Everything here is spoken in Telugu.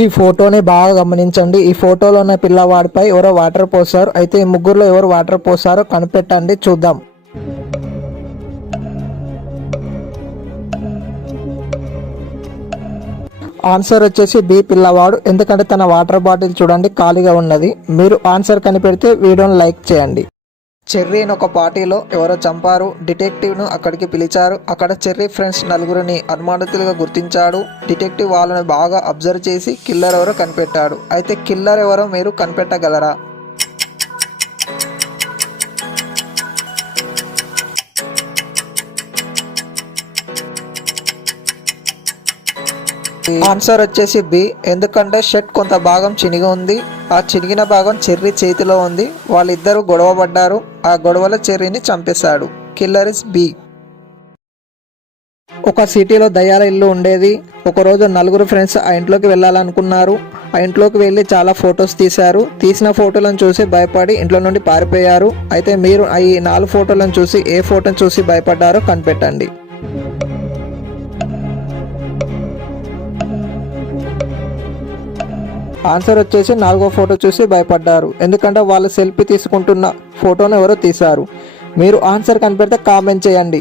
ఈ ఫోటోని బాగా గమనించండి. ఈ ఫోటోలో ఉన్న పిల్లవాడిపై ఎవరో వాటర్ పోసారు. అయితే ఈ ముగ్గురులో ఎవరు వాటర్ పోసారో కనిపెట్టండి, చూద్దాం. ఆన్సర్ వచ్చేసి బి పిల్లవాడు. ఎందుకంటే తన వాటర్ బాటిల్ చూడండి ఖాళీగా ఉన్నది. మీరు ఆన్సర్ కనిపెడితే వీడియోని లైక్ చేయండి. చెర్రీని ఒక పార్టీలో ఎవరో చంపారు. డిటెక్టివ్ను అక్కడికి పిలిచారు. అక్కడ చెర్రీ ఫ్రెండ్స్ నలుగురిని అనుమానితులుగా గుర్తించాడు. డిటెక్టివ్ వాళ్ళని బాగా అబ్జర్వ్ చేసి కిల్లర్ ఎవరో కనిపెట్టాడు. అయితే కిల్లర్ ఎవరో మీరు కనిపెట్టగలరా? ఆన్సర్ వచ్చేసి బి. ఎందుకంటే షర్ట్ కొంత భాగం చినిగి ఉంది. ఆ చినిగిన భాగం చెర్రీ చేతిలో ఉంది. వాళ్ళిద్దరూ గొడవ పడ్డారు. ఆ గొడవలో చెర్రీని చంపేశాడు. Killer is B. ఒక సిటీలో దయ్యాల ఇల్లు ఉండేది. ఒకరోజు నలుగురు ఫ్రెండ్స్ ఆ ఇంట్లోకి వెళ్ళాలనుకున్నారు. ఆ ఇంట్లోకి వెళ్ళి చాలా ఫొటోస్ తీశారు. తీసిన ఫోటోలను చూసి భయపడి ఇంట్లో నుండి పారిపోయారు. అయితే మీరు ఈ 4 ఫోటోలను చూసి ఏ ఫోటోను చూసి భయపడ్డారో కనిపెట్టండి. ఆన్సర్ వచ్చేసి 4వ ఫోటో చూసి భయపడ్డారు. ఎందుకంటే వాళ్ళు సెల్ఫీ తీసుకుంటున్న ఫోటోను ఎవరో తీశారు. మీరు ఆన్సర్ కనిపెడితే కామెంట్ చేయండి.